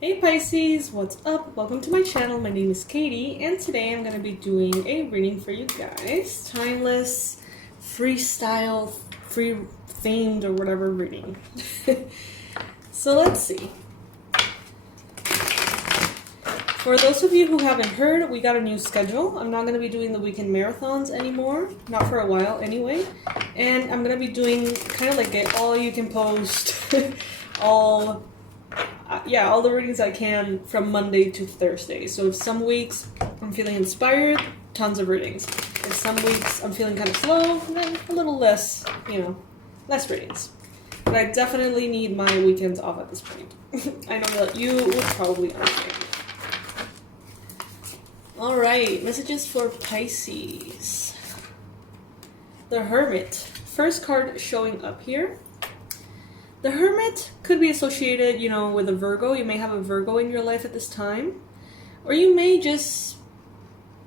Hey Pisces, what's up? Welcome to my channel. My name is Katie, and today I'm going to be doing a reading for you guys. Timeless, freestyle, free themed, or whatever reading. So let's see. For those of you who haven't heard, we got a new schedule. I'm not going to be doing the weekend marathons anymore. Not for a while anyway. And I'm going to be doing kind of like an all-you-can-post, all the readings I can from Monday to Thursday. So if some weeks I'm feeling inspired, tons of readings. If some weeks I'm feeling kind of slow, then a little less, less readings. But I definitely need my weekends off at this point. I know that you would probably understand. Alright, messages for Pisces. The Hermit. First card showing up here. The Hermit could be associated, with a Virgo. You may have a Virgo in your life at this time. Or you may just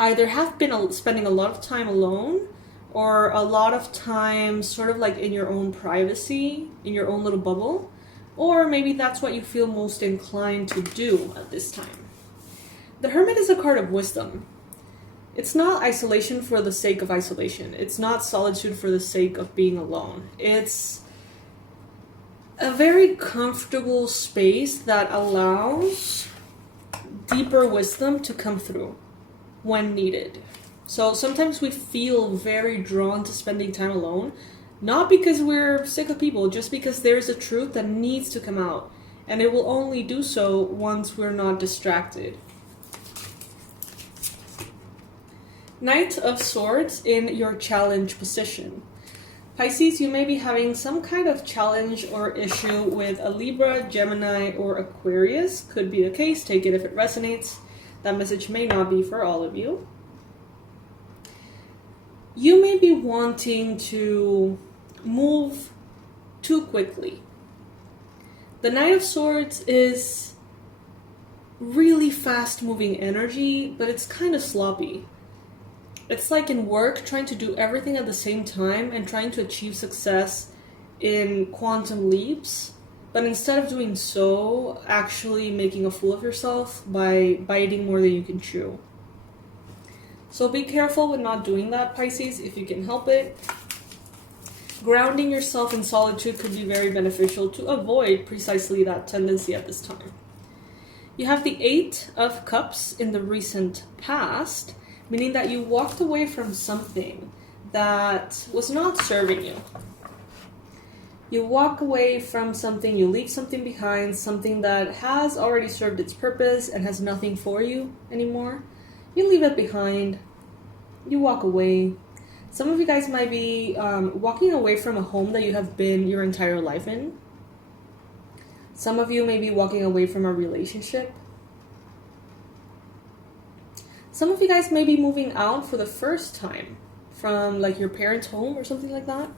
either have been spending a lot of time alone, or a lot of time sort of like in your own privacy, in your own little bubble. Or maybe that's what you feel most inclined to do at this time. The Hermit is a card of wisdom. It's not isolation for the sake of isolation. It's not solitude for the sake of being alone. It's a very comfortable space that allows deeper wisdom to come through when needed. So sometimes we feel very drawn to spending time alone, not because we're sick of people, just because there's a truth that needs to come out, and it will only do so once we're not distracted. Knight of Swords in your challenge position. Pisces, you may be having some kind of challenge or issue with a Libra, Gemini, or Aquarius. Could be the case. Take it if it resonates. That message may not be for all of you. You may be wanting to move too quickly. The Knight of Swords is really fast-moving energy, but it's kind of sloppy. It's like in work, trying to do everything at the same time and trying to achieve success in quantum leaps, but instead of doing so, actually making a fool of yourself by biting more than you can chew. So be careful with not doing that, Pisces, if you can help it. Grounding yourself in solitude could be very beneficial to avoid precisely that tendency at this time. You have the Eight of Cups in the recent past, meaning that you walked away from something that was not serving you. You walk away from something, you leave something behind, something that has already served its purpose and has nothing for you anymore. You leave it behind. You walk away. Some of you guys might be walking away from a home that you have been your entire life in. Some of you may be walking away from a relationship. Some of you guys may be moving out for the first time from like your parents' home or something like that.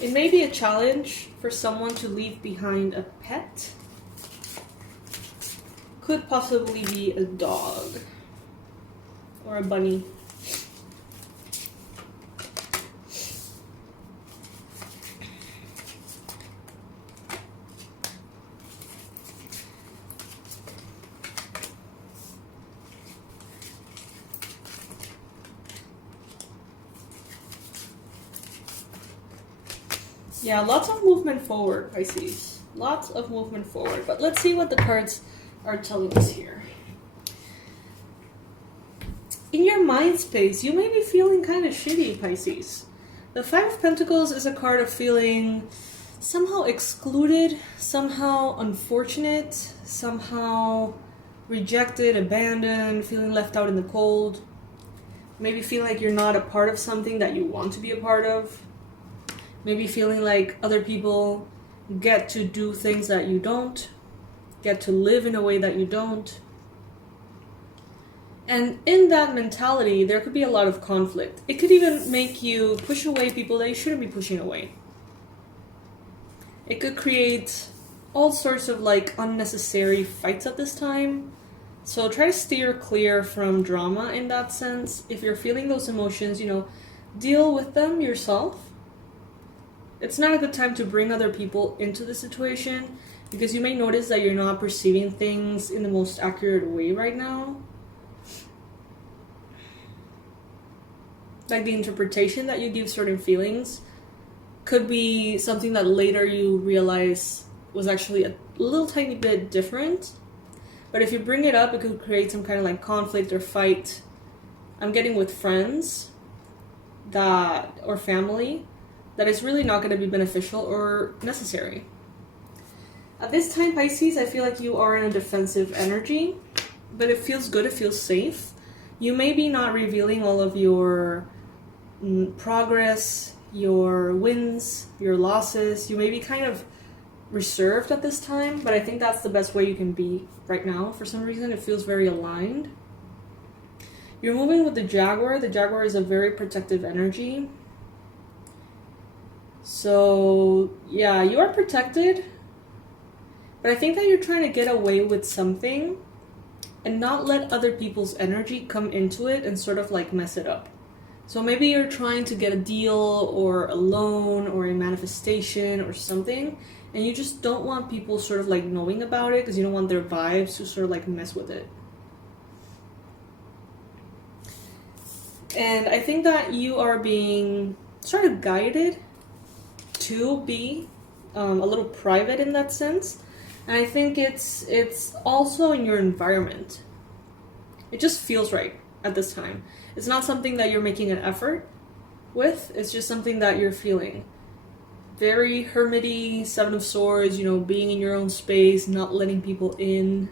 It may be a challenge for someone to leave behind a pet. Could possibly be a dog or a bunny. Yeah, lots of movement forward, Pisces. Lots of movement forward. But let's see what the cards are telling us here. In your mind space, you may be feeling kind of shitty, Pisces. The Five of Pentacles is a card of feeling somehow excluded, somehow unfortunate, somehow rejected, abandoned, feeling left out in the cold. Maybe feeling like you're not a part of something that you want to be a part of. Maybe feeling like other people get to do things that you don't, get to live in a way that you don't. And in that mentality, there could be a lot of conflict. It could even make you push away people that you shouldn't be pushing away. It could create all sorts of like unnecessary fights at this time. So try to steer clear from drama in that sense. If you're feeling those emotions, deal with them yourself. It's not a good time to bring other people into the situation, because you may notice that you're not perceiving things in the most accurate way right now. Like the interpretation that you give certain feelings could be something that later you realize was actually a little tiny bit different. But if you bring it up, it could create some kind of like conflict or fight. I'm getting with friends or family that is really not going to be beneficial or necessary. At this time, Pisces, I feel like you are in a defensive energy, but it feels good, it feels safe. You may be not revealing all of your progress, your wins, your losses. You may be kind of reserved at this time, but I think that's the best way you can be right now. For some reason, it feels very aligned. You're moving with the Jaguar. The Jaguar is a very protective energy. So, yeah, you are protected, but I think that you're trying to get away with something and not let other people's energy come into it and sort of like mess it up. So maybe you're trying to get a deal or a loan or a manifestation or something, and you just don't want people sort of like knowing about it because you don't want their vibes to sort of like mess with it. And I think that you are being sort of guided to be a little private in that sense. And I think it's also in your environment. It just feels right at this time. It's not something that you're making an effort with. It's just something that you're feeling. Very hermity, Seven of Swords, you know, being in your own space, not letting people in.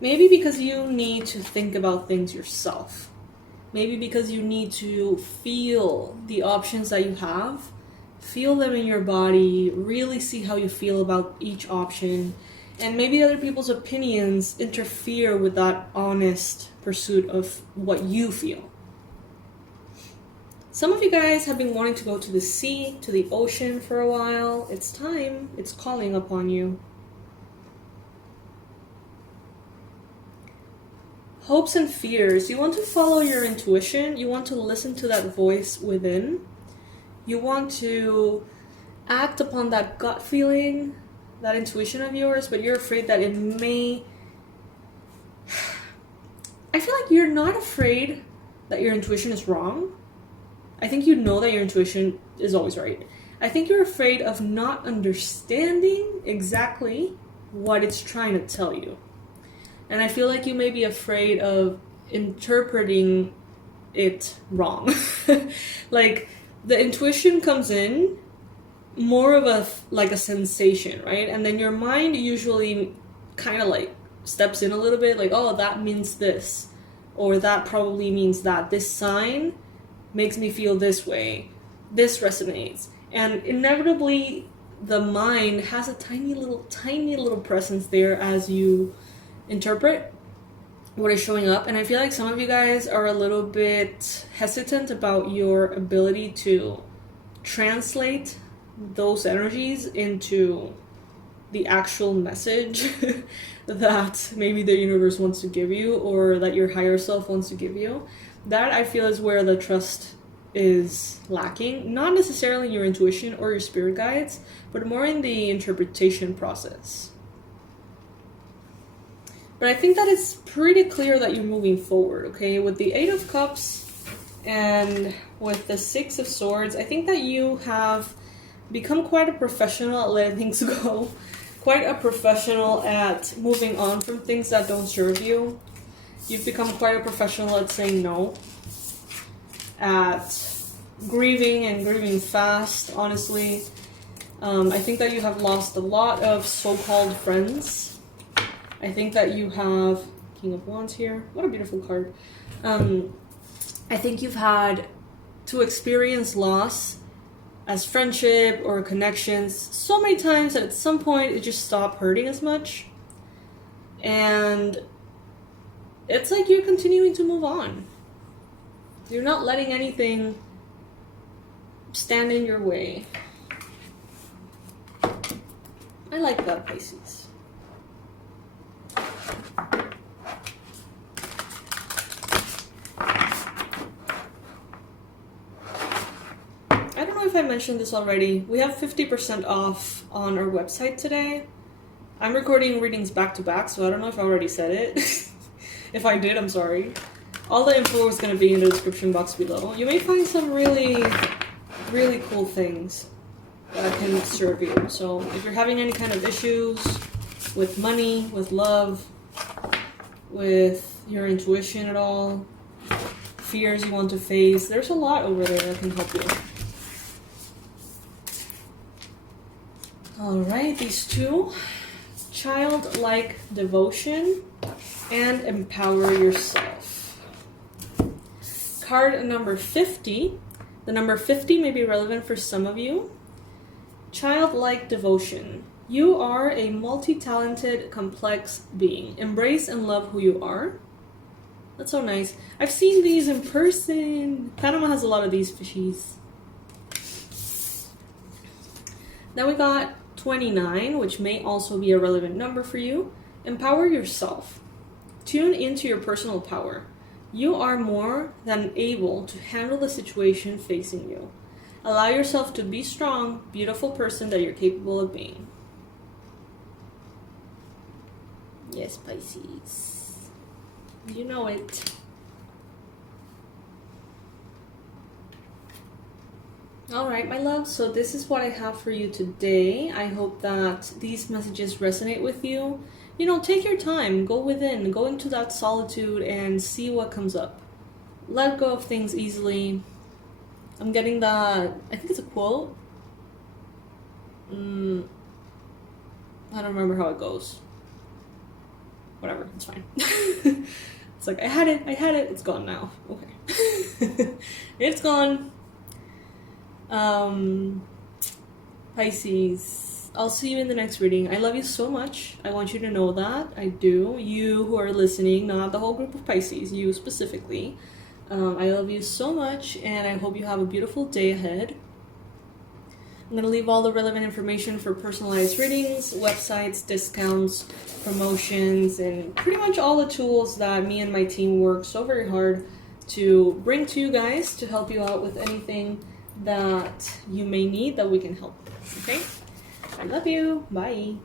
Maybe because you need to think about things yourself. Maybe because you need to feel the options that you have. Feel them in your body. Really see how you feel about each option. And maybe other people's opinions interfere with that honest pursuit of what you feel. Some of you guys have been wanting to go to the sea, to the ocean for a while. It's time. It's calling upon you. Hopes and fears. You want to follow your intuition. You want to listen to that voice within. You want to act upon that gut feeling, that intuition of yours, but you're afraid that it may... I feel like you're not afraid that your intuition is wrong. I think you know that your intuition is always right. I think you're afraid of not understanding exactly what it's trying to tell you. And I feel like you may be afraid of interpreting it wrong. Like, the intuition comes in more of a sensation, right? And then your mind usually kind of like steps in a little bit, like, oh, that means this, or that probably means that. This sign makes me feel this way. This resonates. And inevitably, the mind has a tiny little presence there as you interpret what is showing up. And I feel like some of you guys are a little bit hesitant about your ability to translate those energies into the actual message that maybe the universe wants to give you, or that your higher self wants to give you. That, I feel, is where the trust is lacking. Not necessarily in your intuition or your spirit guides, but more in the interpretation process. But I think that it's pretty clear that you're moving forward, okay? With the Eight of Cups and with the Six of Swords, I think that you have become quite a professional at letting things go. Quite a professional at moving on from things that don't serve you. You've become quite a professional at saying no. At grieving, and grieving fast, honestly. I think that you have lost a lot of so-called friends. I think that you have King of Wands here. What a beautiful card. I think you've had to experience loss as friendship or connections so many times that at some point it just stopped hurting as much. And it's like you're continuing to move on. You're not letting anything stand in your way. I like that, Pisces. if I mentioned this already. We have 50% off on our website today. I'm recording readings back to back, so I don't know if I already said it. If I did, I'm sorry. All the info is going to be in the description box below. You may find some really, really cool things that can serve you. So if you're having any kind of issues with money, with love, with your intuition at all, fears you want to face, there's a lot over there that can help you. Alright, these two. Childlike devotion and empower yourself. Card number 50. The number 50 may be relevant for some of you. Childlike devotion. You are a multi-talented, complex being. Embrace and love who you are. That's so nice. I've seen these in person. Panama has a lot of these fishies. Then we got 29, which may also be a relevant number for you. Empower yourself. Tune into your personal power. You are more than able to handle the situation facing you. Allow yourself to be strong, beautiful person that you're capable of being. Yes, Pisces. You know it. Alright, my love, so this is what I have for you today. I hope that these messages resonate with you. You know, take your time, go within, go into that solitude and see what comes up. Let go of things easily. I'm getting that, I think it's a quote. I don't remember how it goes. Whatever, it's fine. It's like, I had it, it's gone now. Okay. It's gone. Pisces, I'll see you in the next reading. I love you so much. I want you to know that. I do. You who are listening, not the whole group of Pisces, you specifically. I love you so much, and I hope you have a beautiful day ahead. I'm going to leave all the relevant information for personalized readings, websites, discounts, promotions, and pretty much all the tools that me and my team work so very hard to bring to you guys to help you out with anything that you may need that we can help. Okay? I love you. Bye.